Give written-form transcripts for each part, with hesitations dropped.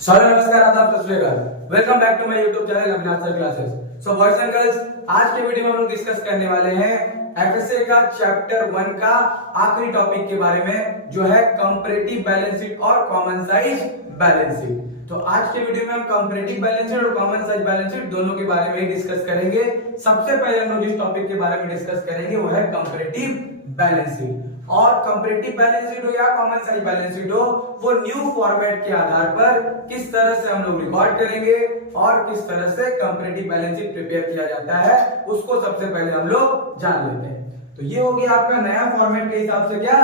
Sir नमस्कार, आदाब, सत श्री अकाल। Welcome back to my YouTube channel Avinash sir classes. So boys and girls, आज के वीडियो में हम लोग डिस्कस करने वाले हैं एफएसए का चैप्टर 1 का आखिरी टॉपिक के बारे में, जो है कंपैरेटिव बैलेंस शीट और कॉमन साइज बैलेंस शीट। तो आज के वीडियो में हम कंपैरेटिव बैलेंस शीट और कॉमन साइज बैलेंस शीट दोनों के बारे में ही डिस्कस करेंगे। सबसे पहले हम लोग जिस टॉपिक के बारे में डिस्कस करेंगे वो है कंपैरेटिव बैलेंस शीट। और कंपैरेटिव बैलेंस शीट हो या कॉमन साइज बैलेंस शीट हो, वो न्यू फॉर्मेट के आधार पर किस तरह से हम लोग रिकॉर्ड करेंगे और किस तरह से कंपैरेटिव बैलेंस शीट प्रिपेयर किया जाता है, उसको सबसे पहले हम लोग जान लेते हैं। तो ये हो गया आपका नया फॉर्मेट के हिसाब से क्या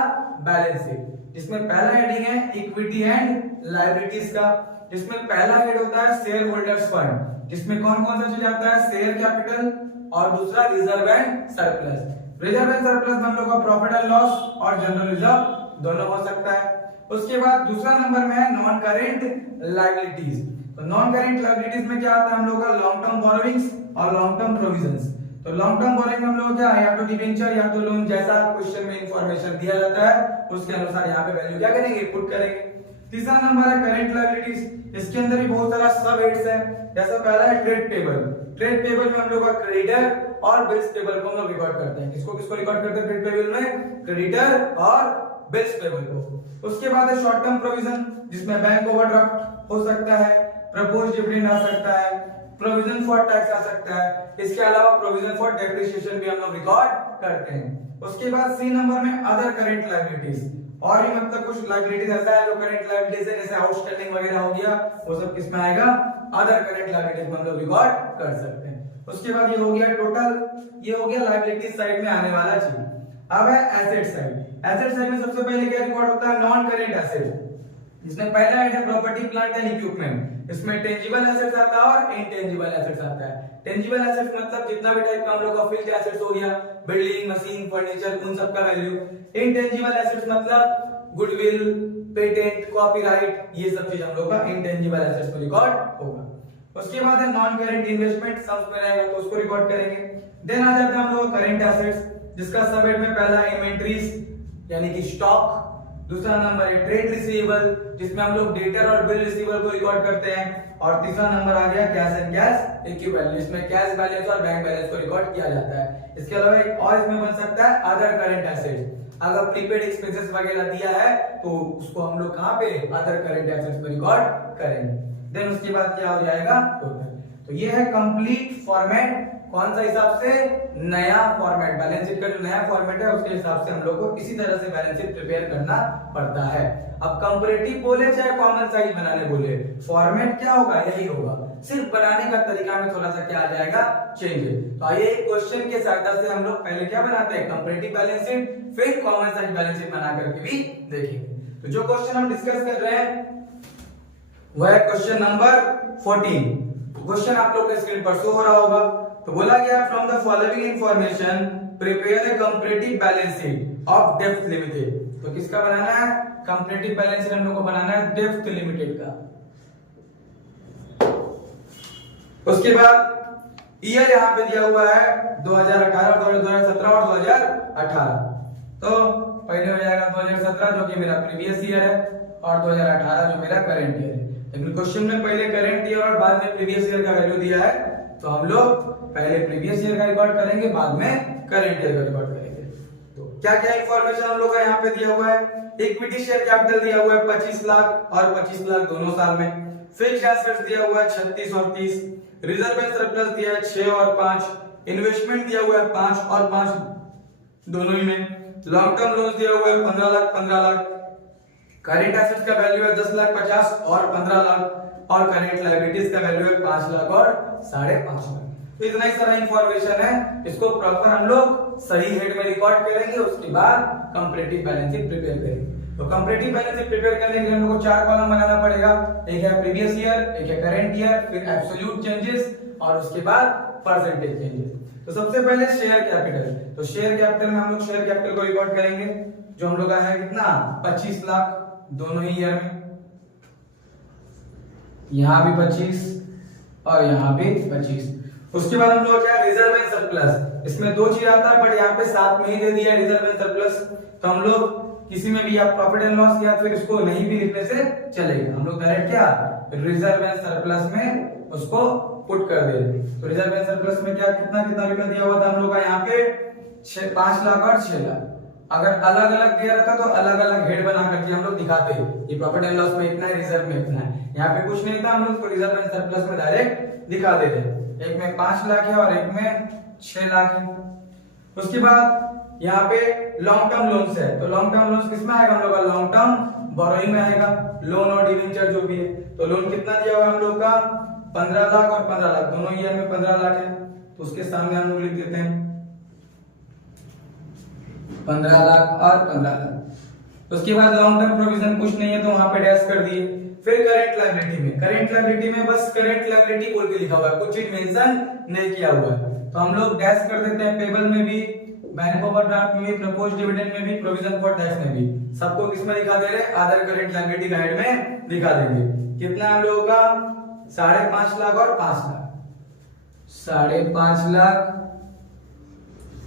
बैलेंस शीट, जिसमें पहला हेडिंग है इक्विटी एंड लायबिलिटीज का, जिसमें पहला हेड होता है शेयर होल्डर्स फंड, जिसमें कौन कौन सा चीज आता है, शेयर कैपिटल, और दूसरा reserve and surplus. Reserve and surplus में हम लोग का प्रॉफिट एंड लॉस और जनरल रिजर्व दोनों हो सकता है। उसके बाद दूसरा नंबर में है नॉन करेंट लायबिलिटीज। तो नॉन करेंट लायबिलिटीज में क्या आता है हम लोग का, लॉन्ग टर्म बोरोविंग्स और लॉन्ग टर्म प्रोविजंस। तो लॉन्ग टर्म बोरोइंग हम लोग क्या है, या तो डिबेंचर या तो लोन, जैसा क्वेश्चन में इंफॉर्मेशन दिया जाता है उसके अनुसार यहाँ पे वैल्यू क्या करेंगे, पुट करेंगे। तीसरा नंबर है करेंट लायबिलिटीज। इसके अंदर भी बहुत सारा सब हेड्स है। जैसा पहला है ट्रेड पेबल। ट्रेड पेबल में हम लोग का क्रेडिटर और बिल्स पेबल को हम लोग रिकॉर्ड करते हैं। किसको किसको रिकॉर्ड करते हैं ट्रेड पेबल में, क्रेडिटर और बिल्स पेबल को। उसके बाद है शॉर्ट टर्म प्रोविजन, जिसमें बैंक ओवरड्राफ्ट हो सकता है, प्रपोज्ड डिविडेंड आ सकता है, प्रोविजन फॉर टैक्स आ सकता है। इसके अलावा प्रोविजन फॉर डेप्रिसिएशन भी हम लोग रिकॉर्ड करते हैं। उसके बाद सी नंबर में अदर करेंट लायबिलिटीज, और भी मतलब कुछ लायबिलिटीज ऐसा है जो करेंट लायबिलिटीज है, जैसे आउटस्टैंडिंग वगैरह हो गया, वो सब किसमें आएगा, अदर करेंट लायबिलिटीज में हम लोग रिकॉर्ड कर सकते हैं। उसके बाद ये हो गया टोटल, ये हो गया लायबिलिटीज साइड में आने वाला चीज। अब है एसेट साइड। एसेट साइड में सबसे पहले क्या रिकॉर्ड होता है, नॉन करेंट एसेट, जिसमें पहला है प्रॉपर्टी प्लांट एंड इक्विपमेंट। इसमें टेंजिबल एसेट्स आता है और इनटेंजिबल एसेट्स आता है। टेंजिबल एसेट्स मतलब जितना भी टाइप का हम लोग का फिक्स्ड एसेट्स हो गया, बिल्डिंग, मशीन, फर्नीचर, उन सब का वैल्यू। इनटेंजिबल एसेट्स मतलब गुडविल, पेटेंट, कॉपीराइट, ये सब चीज हम लोग का इनटेंजिबल एसेट्स में रिकॉर्ड होगा। उसके बाद है नॉन करेंट इन्वेस्टमेंट, सम्स में रहेगा तो उसको रिकॉर्ड करेंगे। देन आ जाता है हम लोग करेंट एसेट्स, जिसका सब हेड में पहला इन्वेंटरीज यानी कि स्टॉक, दूसरा नंबर है ट्रेड रिसीवेबल, जिसमें हम लोग डेटर और बिल रिसीवेबल को रिकॉर्ड करते हैं, और तीसरा नंबर आ गया कैश एंड कैश इक्विवेलेंट, जिसमें कैश बैलेंस और बैंक बैलेंस को रिकॉर्ड किया जाता है। इसके अलावा एक और इसमें बन सकता है अदर करेंट एसेट्स। अगर प्रीपेड एक्सपेंसेस वगैरह दिया है तो उसको हम लोग कहां पे, अदर करेंट एसेट्स में रिकॉर्ड करेंगे। देन उसके बाद क्या हो जाएगा, टोटल। तो ये है कंप्लीट फॉर्मेट। कौन सा हिसाब से, नया फॉर्मेट, बैलेंस शीट का जो नया फॉर्मेट है उसके हिसाब से हम लोग को इसी तरह से बैलेंस शीट प्रिपेयर करना पड़ता है। अब कंपैरेटिव बोले चाहे कॉमन साइज बनाने बोले, फॉर्मेट क्या होगा, यही होगा, सिर्फ बनाने का तरीका में थोड़ा सा क्या आ जाएगा, चेंज है। तो आइए क्वेश्चन के सहायता से हम लोग पहले क्या बनाते हैं, कंपैरेटिव बैलेंस शीट, फिर कॉमन साइज बैलेंस शीट बना करके भी देखेंगे। तो जो क्वेश्चन हम डिस्कस कर रहे हैं वह है क्वेश्चन नंबर 14। क्वेश्चन आप लोग के स्क्रीन पर शो हो रहा होगा। तो बोला गया from the following information prepare a comparative balance sheet of depth limited. तो किसका बनाना है, कंपैरेटिव बैलेंस शीट हम लोग को बनाना है डेप्थ लिमिटेड का। उसके बाद ईयर यहां पे दिया हुआ है 2018, 2017 और 2018। तो पहले हो जाएगा 2017 जो कि मेरा प्रीवियस ईयर है, और 2018 जो मेरा करंट ईयर है। लेकिन क्वेश्चन में पहले करंट ईयर और बाद में प्रीवियस ईयर का वैल्यू दिया है, तो हम लोग पहले प्रीवियस ईयर का रिकॉर्ड करेंगे, बाद में करंट ईयर का रिकॉर्ड करेंगे। तो क्या क्या इंफॉर्मेशन हम लोग का यहाँ पे दिया हुआ है, इक्विटी शेयर कैपिटल दिया हुआ है 25 लाख और 25 लाख दोनों साल में, फिक्स्ड एसेट्स दिया हुआ है 36 और 30, रिजर्व एंड सरप्लस दिया है 6 और 5, इन्वेस्टमेंट दिया हुआ है 5 और 5 दोनों ही में, लॉन्ग टर्म लोन दिया हुआ है 15 लाख 15 लाख, करेंट एसेट्स का वैल्यू है 10 लाख 50 और 15 लाख, और करेंट लायबिलिटीज का वैल्यू है 5 लाख और 5.5 लाख। तो इतना ही सारा इंफॉर्मेशन है, इसको प्रॉपर हम लोग सही हेड में रिकॉर्ड करेंगे। उसके बाद कंपैरेटिव बैलेंस शीट प्रिपेयर करेंगे। तो कंपैरेटिव बैलेंस शीट प्रिपेयर करने के लिए हम लोग को 4 कॉलम बनाना पड़ेगा। एक है प्रीवियस ईयर, एक है करंट ईयर, फिर एब्सोल्यूट चेंजेस, और उसके बाद परसेंटेज चेंजेस। तो सबसे पहले शेयर कैपिटल। तो शेयर कैपिटल में हम लोग शेयर कैपिटल को रिकॉर्ड करेंगे, जो हम लोग का है कितना, 25 लाख दोनों ही ईयर में, यहां भी 25 और यहां भी 25। उसके बाद हम लोग क्या, रिजर्व एंड सरप्लस। इसमें दो चीज आता है, बट यहाँ पे साथ में ही दे दिया रिजर्व एंड सरप्लस। तो हम लोग किसी में भी आप प्रॉफिट एंड लॉस या फिर इसको नहीं भी लिखने से चलेगा, हम लोग डायरेक्ट क्या रिजर्व एंड सरप्लस में उसको पुट कर दे। तो रिजर्व एंड सरप्लस में क्या कितना कितना रुपया दिया हुआ था हम लोग का यहाँ पे 5 लाख और 6 लाख। अगर अलग अलग दिया रहता तो अलग अलग हेड बना करके हम लोग दिखाते, ये प्रॉफिट एंड लॉस में इतना है, रिजर्व में इतना है। यहाँ पे कुछ नहीं था, हम लोग तो रिजर्व एंड सरप्लस में डायरेक्ट दिखा देते, एक में 5 लाख है और एक में 6 लाख है। उसके बाद यहाँ पे लॉन्ग टर्म लोन्स है, तो लॉन्ग टर्म लोन्स किसमें आएगा हम लोग का, लॉन्ग टर्म बोरोइंग में आएगा, लोन और डिवेंचर जो भी है। तो लोन कितना दिया हुआ है हम लोग का 15 लाख और 15 लाख, दोनों ईयर में 15 लाख है, तो उसके सामने हम लोग लिख देते हैं 15 लाख और 15 लाख। उसके बाद लॉन्ग टर्म प्रोविजन कुछ नहीं है तो वहां पे डैश कर दिए। फिर करंट लायबिलिटी में, करंट लायबिलिटी में बस करंट लायबिलिटी बोल के लिखा हुआ है, कुछ चीज मेंशन नहीं किया हुआ है, तो हम लोग डैश कर देते हैं। पेबल में भी, बैंक ओवरड्राफ्ट में भी, प्रपोज्ड डिविडेंड में भी, प्रोविजन फॉर टैक्स में भी, सबको किसमें दिखा दे रहे हैं, अदर करंट लायबिलिटी का हेड में दिखा देंगे। कितना हम लोगों का 5.5 लाख और 5 लाख, 5.5 लाख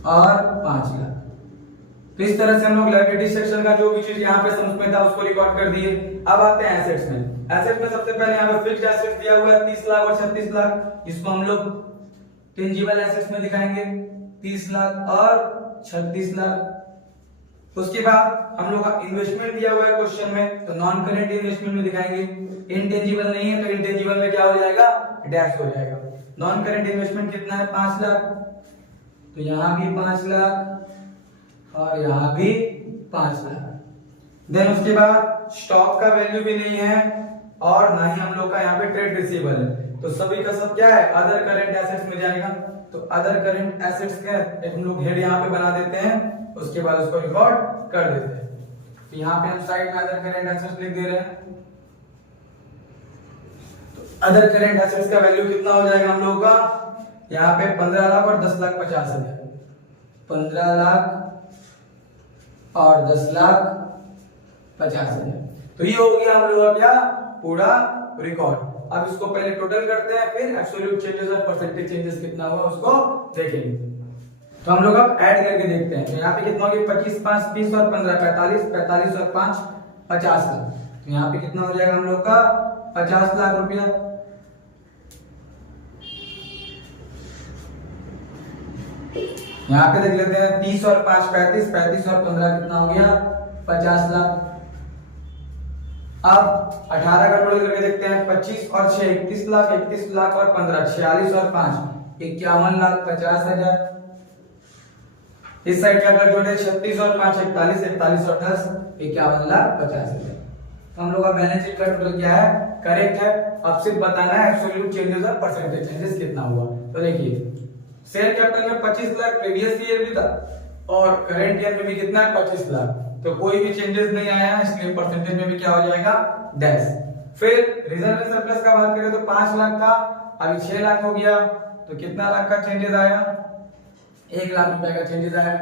और 5 लाख। तो इस तरह से हम लोग लायबिलिटी सेक्शन का जो भी चीज यहाँ पे समझ में था उसको रिकॉर्ड कर दिए। अब आते हैं एसेट्स में। एसेट्स में सबसे पहले यहाँ पे फिक्स्ड एसेट्स दिया हुआ है 30 लाख और 36 लाख, इसको हम लोग टेंजिबल एसेट्स में दिखाएंगे 30 लाख और 36 लाख। उसके बाद हम लोग का इन्वेस्टमेंट दिया हुआ है क्वेश्चन में, तो नॉन करेंट इन्वेस्टमेंट में दिखाएंगे। इंटेंजिबल नहीं है तो इंटेंजिबल में क्या हो जाएगा, डैश हो जाएगा। नॉन करेंट इन्वेस्टमेंट कितना है 5 लाख, तो यहाँ भी 5 लाख और यहाँ भी 5 लाख। देन उसके बाद स्टॉक का वैल्यू भी नहीं है और ना ही हम लोग का यहाँ पे ट्रेड रिसीवेबल है, तो सभी का सब क्या है, अदर करेंट एसेट्स में जाएगा। तो अदर करेंट एसेट्स का एक हम लोग हेड यहाँ पे बना देते हैं, उसके बाद उसको रिकॉर्ड कर देते हैं। तो यहाँ पे हम साइड में अदर करेंट एसेट्स लिख दे रहे हैं। तो अदर करेंट एसेट्स का वैल्यू कितना हो जाएगा हम लोगों का, यहाँ पे 15 लाख और 10 लाख 50 हजार, 15 लाख और 10 लाख 50 हजार। तो ये हो गया हम लोग का क्या पूरा रिकॉर्ड। अब इसको पहले टोटल करते हैं, फिर एब्सोल्यूट चेंजेस और परसेंटेज चेंजेस कितना हुआ उसको देखेंगे। तो हम लोग अब ऐड करके देखते हैं। तो यहाँ पे कितना हो गया 25 5 30 और 15 45, 45 और 5 50 लाख। तो यहाँ पे कितना हो जाएगा हम लोग का 50 लाख रुपया। यहाँ पे देख लेते हैं 30 और 5 35, 35 और 15 कितना हो गया 50 लाख। अब 18 का टोटल करके देखते हैं, 25 और 6 31 लाख, 31 लाख और 15 46 और 5 51 लाख 50 हजार। इस साइड का अगर जोड़े 36 और 5 41, 41 और 10 51 लाख 50 हजार। तो हम लोग का बैलेंस शीट का टोटल क्या है, करेक्ट है। अब सिर्फ बताना है एब्सोल्यूट चेंजेस और परसेंटेज चेंजेस कितना हुआ। तो देखिए शेयर कैपिटल में 25 लाख प्रीवियस ईयर भी था और करंट ईयर में भी कितना है 25 लाख, तो कोई भी चेंजेस नहीं आया है, इसलिए परसेंटेज में भी क्या हो जाएगा डैश। फिर रिजर्व एंड सरप्लस का बात करें तो 5 लाख था, अभी 6 लाख हो गया, तो कितना लाख का चेंजेस आया 1 लाख रुपए का चेंजेस आया।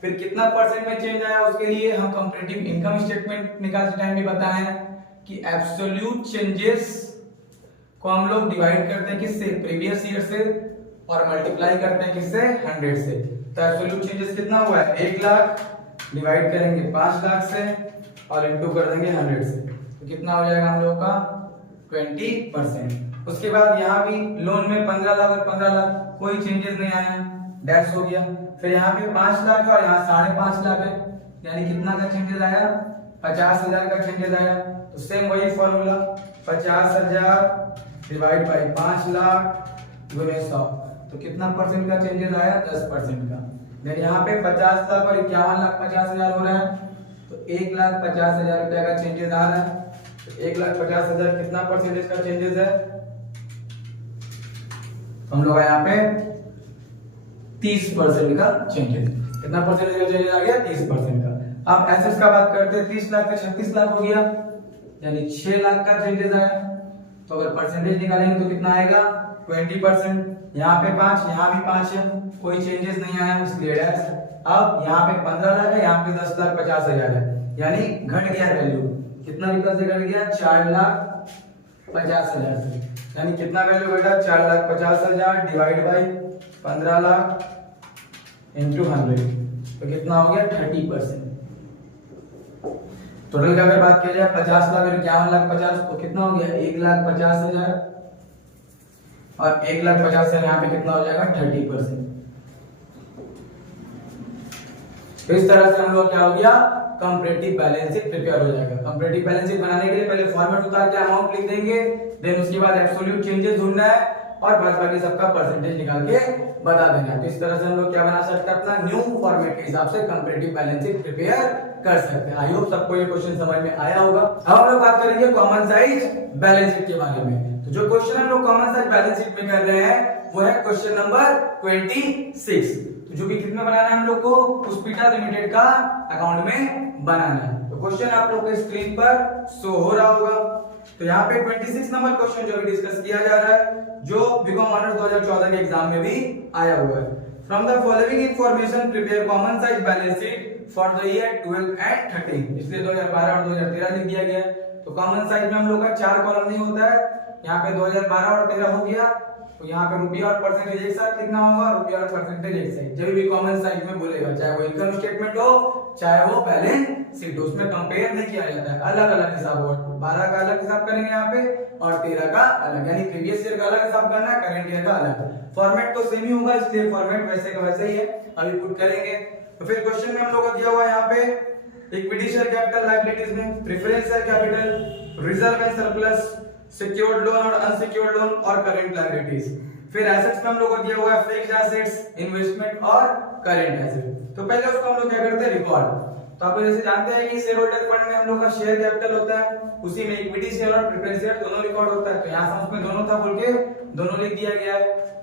फिर कितना परसेंट में चेंज आया उसके लिए हम कंपैरेटिव इनकम स्टेटमेंट निकालते टाइम भी बताए हैं कि एब्सोल्यूट चेंजेस को हम लोग डिवाइड करते हैं किससे, प्रीवियस ईयर से, और मल्टीप्लाई करते हैं किससे 100 से। तो एब्सोल्यूट चेंजेस कितना हुआ है 1 लाख, डिवाइड करेंगे 5 लाख से और इनटू कर देंगे 100 से, तो कितना हो जाएगा हम लोग का 20%। उसके बाद यहाँ भी लोन में 15 लाख और 15 लाख कोई चेंजेस नहीं आया, डैश हो गया। फिर यहाँ पे 5 लाख है और यहाँ 5.5 लाख है, यानी कितना का चेंजेस आया 50,000 का चेंजेस आया। तो सेम वही फॉर्मूला 50,000 डिवाइड बाई 5 लाख गुने 100, तो कितना परसेंट का चेंजेस आया 10% का। देन यहाँ पे 50 लाख और 51 लाख 50 हजार हो रहा है, तो 1,50,000 रुपया का चेंजेस आ रहा है। तो 1,50,000 कितना परसेंटेज का चेंजेस है, तो हम लोग यहाँ पे 30% का चेंजेस। कितना परसेंटेज का चेंजेस आ गया 30% का। अब एसेट्स का बात करते हैं, 30 लाख से 36 लाख हो गया, यानी 6 लाख का चेंजेस आया। तो अगर परसेंटेज निकालेंगे तो कितना आएगा 20%। यहाँ पे 5, यहाँ भी 5 है, कोई चेंजेस नहीं आया इसलिए डैश। अब यहाँ पे 15 लाख है, यहाँ पे 10,50,000 है, यानी घट गया वैल्यू। कितना रुपया से घट गया 4,50,000 से, यानी कितना वैल्यू घटा 4,50,000 डिवाइड बाई 15 लाख इंटू 100, तो कितना हो गया 30%। टोटल का अगर बात किया जाए 50 लाख 51,50,000 तो कितना हो गया 1,50,000 और 1,50,000 यहाँ पे कितना हो जाएगा 30%। तो इस तरह से हम लोग क्या हो गया कंपैरेटिव बैलेंस शीट प्रिपेयर हो जाएगा। कंपैरेटिव बैलेंस शीट बनाने के लिए पहले फॉर्मेट उतार के अमाउंट लिख देंगे, देन उसके बाद एब्सोल्यूट चेंजेस ढूंढना है और बस बाकी सबका परसेंटेज निकाल के बता देना है। तो इस तरह से हम लोग क्या बना सकते हैं अपना न्यू फॉर्मेट के हिसाब से कंपैरेटिव बैलेंस शीट प्रिपेयर कर सकते हैं। आई होप सबको ये क्वेश्चन समझ में आया होगा। अब हम लोग बात करेंगे कॉमन साइज बैलेंस शीट के बारे में। तो जो क्वेश्चन हम लोग कॉमन साइज बैलेंस शीट में कर रहे हैं वो है क्वेश्चन नंबर 26। तो जो कि कितने बनाना है हम लोग को पुष्पिता लिमिटेड का अकाउंट में बनाना है। तो क्वेश्चन आप लोग के स्क्रीन पर शो हो रहा होगा। तो यहाँ पे 26 नंबर क्वेश्चन जो अभी डिस्कस किया जा रहा है जो बीकॉम ऑनर्स 2014 के एग्जाम में भी आया हुआ है। From the following information prepare common size balance sheet for the year 12 and 13, इसलिए 2012 और 2013 लिख दिया गया है। तो कॉमन साइज में हम लोग का 4 कॉलम नहीं होता है, यहाँ पे 2012 और 13 हो गया। तो यहाँ पे रुपया और परसेंटेज एक साथ लिखना होगा, रुपया और परसेंटेज एक साथ जब भी कॉमन साइज में बोलेगा, चाहे वो इनकम स्टेटमेंट हो चाहे वो बैलेंस शीट हो, उसमें कंपेयर नहीं किया जाता है, अलग अलग हिसाब होगा। 12 का अलग हिसाब करेंगे यहाँ पे और 13 का अलग, यानी प्रीवियस ईयर का अलग हिसाब करना है, करंट ईयर का अलग। फॉर्मेट तो सेम ही होगा इसलिए फॉर्मेट वैसे का वैसे ही है, अभी पुट करेंगे। तो फिर क्वेश्चन में हम लोग का दिया हुआ है यहाँ पे इक्विटी शेयर कैपिटल लायबिलिटीज में preference share capital, reserve and surplus, secured loan और अनसिक्योर्ड लोन और करंट लायबिलिटीज। फिर एसेट्स में हम लोग को दिया हुआ है फिक्स्ड एसेट्स, इन्वेस्टमेंट और करंट एसेट। तो पहले उसको हम लोग क्या करते हैं रिकॉर्ड। तो आप जैसे जानते हैं कि शेयर होल्डर फंड में हम लोग का शेयर कैपिटल होता है, उसी में इक्विटी शेयर और प्रेफरेंस शेयर दोनों रिकॉर्ड होता है। तो यहाँ समझ में दोनों था बोल के दोनों लिख दिया गया है।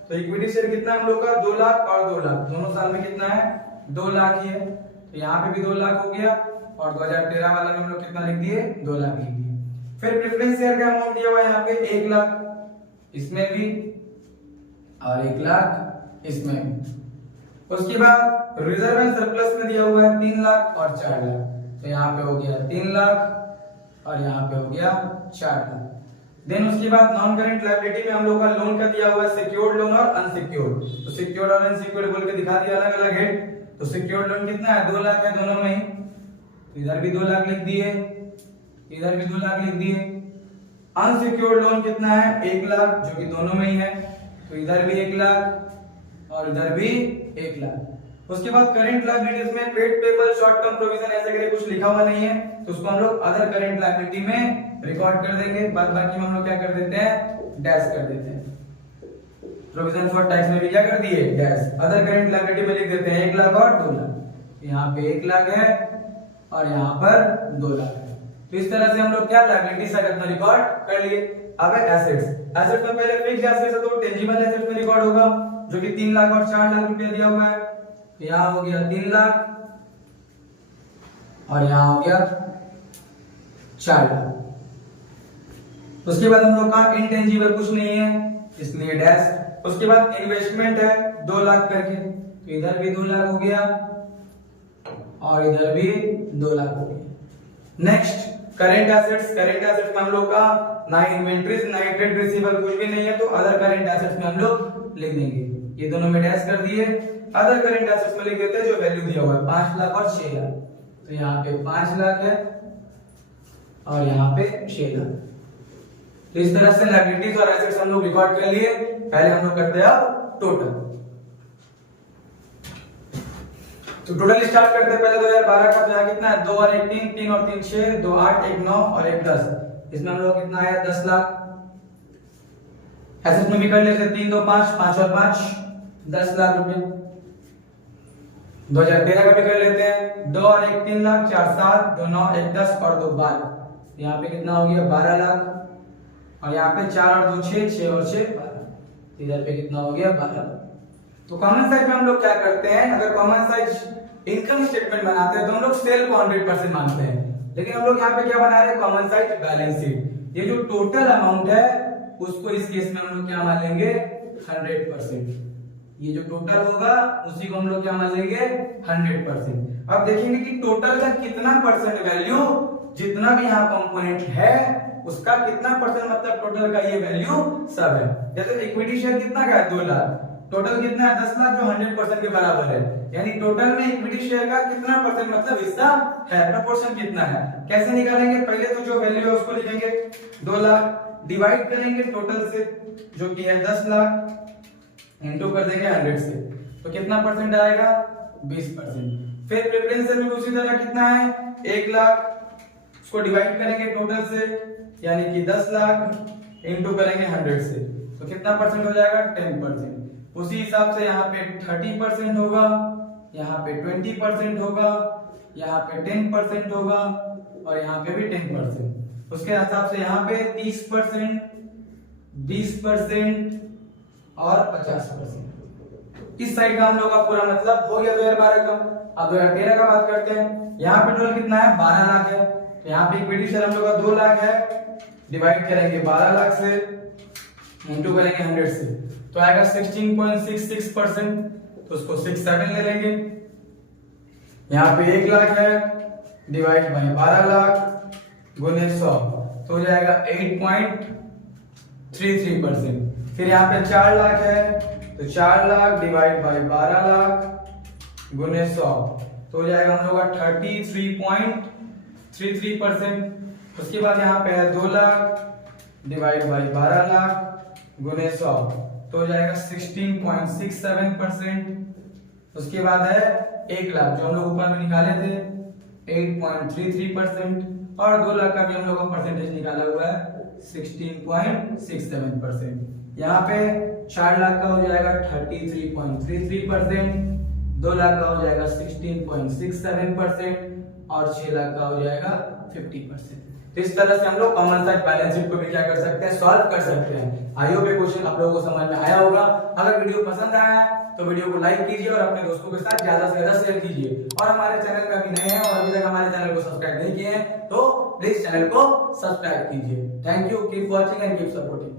तो इक्विटी शेयर कितना हम लोग का 2 लाख और 2 लाख, दोनों साल में कितना है 2 लाख ही है। तो यहाँ पे भी 2 लाख हो गया और 2013 वाला में हम लोग कितना लिख दिए 2 लाख लिख दिए। फिर प्रेफरेंस शेयर का अमाउंट दिया हुआ है यहाँ पे 1 लाख, इसमें भी और 1 लाख इसमें भी। उसके बाद रिजर्व एंड सरप्लस में दिया हुआ है 3 लाख और 4 लाख। तो यहाँ पे हो गया 3 लाख और यहाँ पे हो गया 4 लाख। देन उसके बाद नॉन करंट लायबिलिटी में हम लोग का लोन का दिया हुआ है सिक्योर्ड लोन और अनसिक्योर्ड। तो सिक्योर्ड और अनसिक्योर्ड बोल के दिखा दिया अलग अलग है। तो सिक्योर्ड लोन कितना है 2 लाख है दोनों में ही, इधर भी 2 लाख लिख दिए, इधर भी 2 लाख लिख दिए। अनसिक्योर्ड लोन कितना है 1 लाख जो कि दोनों में ही है, तो इधर भी 1 लाख और इधर भी 1 लाख। उसके बाद करंट लायबिलिटीज में paid payable short term provision ऐसे करके कुछ लिखा हुआ नहीं है, तो उसको हम लोग अदर करंट लायबिलिटी में रिकॉर्ड कर देंगे। बाद बाकी में हम लोग क्या कर देते हैं डैश कर देते हैं। प्रोविजन फॉर टैक्स में भी क्या कर दिए डैश, अदर करंट लायबिलिटी में लिख देते हैं 1 लाख और 2 लाख। यहाँ पे 1 लाख है और यहाँ पर 2 लाख है। तो इस तरह से हम लोग क्या लायबिलिटी साइड अपना रिकॉर्ड कर लिए। अब है एसेट्स। एसेट्स में पहले फिक्स्ड एसेट्स है तो टेंजिबल एसेट्स में रिकॉर्ड होगा जो कि 3 लाख और 4 लाख रुपया दिया हुआ है। यहाँ हो गया 3 लाख और यहाँ हो गया 4 लाख। उसके बाद हम लोग का इनटेंजिबल कुछ नहीं है इसलिए डैश। उसके बाद इन्वेस्टमेंट है 2 लाख करके, तो इधर भी 2 लाख हो गया और इधर भी 2 लाख हो गया। Next current assets. Current assets में हम लोग का ना इन्वेंटरीज ना ट्रेड रिसीवेबल कुछ भी नहीं है, तो अदर करंट एसेट्स में हम लोग लिख देंगे, ये दोनों में डैश कर दिए। अदर करंट एसेट्स में लिख देते हैं जो वैल्यू दिया हुआ है 5 लाख और 6 लाख। तो यहाँ पे 5 लाख है और यहाँ पे 6 लाख। तो इस तरह से लायबिलिटीज और एसेट्स हम लोग रिकॉर्ड कर लिए। पहले हम लोग करते हैं अब टोटल। तो टोटल स्टार्ट करते हैं पहले 2012 का। तो यहाँ कितना है 2 और 1 3, 3 और 3 6, 2 8, 1 9 और 1 10। इसमें हम लोग कितना आया 10 लाख। एसेट्स में भी कर लेते 3 2 5, 5 और 5 10 लाख रुपए। 2013 का भी कर लेते हैं 2 और 1 3 लाख, 4 7, 2 9, 1 10 और 2 12। यहाँ पे कितना हो गया 12 लाख और यहाँ पे 4 और 2 6, 6 और 6 12। इधर पे कितना हो गया 12 लाख। तो कॉमन साइज में हम लोग क्या करते हैं, अगर कॉमन साइज इनकम स्टेटमेंट बनाते हैं तो हम लोग सेल को 100% मानते हैं, लेकिन हम लोग यहाँ पे क्या बना रहे हैं कॉमन साइज बैलेंस शीट। ये जो टोटल अमाउंट है उसको इस केस में हम लोग क्या मान लेंगे 100%। ये जो टोटल होगा उसी को हम लोग क्या मान लेंगे 100%। अब देखेंगे कि टोटल का कितना परसेंट वैल्यू, जितना भी यहाँ कंपोनेंट है उसका कितना परसेंट, मतलब टोटल का ये वैल्यू सब है। जैसे इक्विटी शेयर कितना का है 2 लाख, टोटल कितना है 10 लाख जो 100% के बराबर है, यानी टोटल में इक्विटी शेयर का कितना परसेंट मतलब हिस्सा है, प्रोपोर्शन कितना है। कैसे निकालेंगे, पहले तो जो वैल्यू है उसको लिखेंगे 2 लाख डिवाइड करेंगे टोटल से जो कि है 10 लाख इंटू कर देंगे 100 से, तो कितना परसेंट आएगा 20%। फिर प्रेफरेंस में उसी तरह कितना है 1 लाख, उसको डिवाइड करेंगे टोटल से यानी कि 10 लाख इंटू करेंगे 100 से, तो कितना परसेंट हो जाएगा 10%। उसी हिसाब से यहाँ पे 30% होगा, यहाँ पे 20% होगा, यहाँ पे 10% होगा और यहाँ पे भी 10%। उसके हिसाब से यहाँ पे 30%, 20% और 50%। इस साइड का हम लोग का पूरा मतलब हो गया 2012 का। अब 2013 का बात करते हैं। यहाँ पे टोटल कितना है 12 लाख है, यहाँ पे इक्विटी शेयर हम लोग का 2 लाख है, डिवाइड करेंगे 12 लाख से इंटू करेंगे 100 से, तो आएगा 16.66%, तो उसको 67 ले लेंगे। यहाँ पे 1 लाख है, डिवाइड बाई 12 लाख गुने 100, तो हो जाएगा 8.33%। फिर यहाँ पे 4 लाख है, तो 4 लाख डिवाइड बाई 12 लाख गुने 100, तो हो जाएगा हम लोग का 33.33%। उसके बाद यहाँ पे है 2 लाख डिवाइड बाई 12 लाख गुने 100, तो हो जाएगा 16.67%। उसके बाद है 1 लाख जो हम लोग ऊपर में निकाले थे 8.33%, और 2 लाख का भी हम लोग का परसेंटेज निकाला हुआ है 16.67%। यहाँ पे 4 लाख का हो जाएगा 33.33%, 2 लाख का हो जाएगा 16.67% और 6 लाख का हो जाएगा 50%। तो इस तरह से हम लोग कॉमन साइड बैलेंस शीट को भी क्या कर सकते हैं, सॉल्व कर सकते हैं। आई होप ये क्वेश्चन आप लोगों को समझ में आया होगा। अगर वीडियो पसंद आया है तो वीडियो को लाइक कीजिए और अपने दोस्तों के साथ ज्यादा से ज्यादा शेयर कीजिए। और हमारे चैनल का भी नए हैं और अभी तक हमारे चैनल को सब्सक्राइब नहीं किए हैं तो प्लीज चैनल को सब्सक्राइब कीजिए। Thank you, keep watching and keep supporting.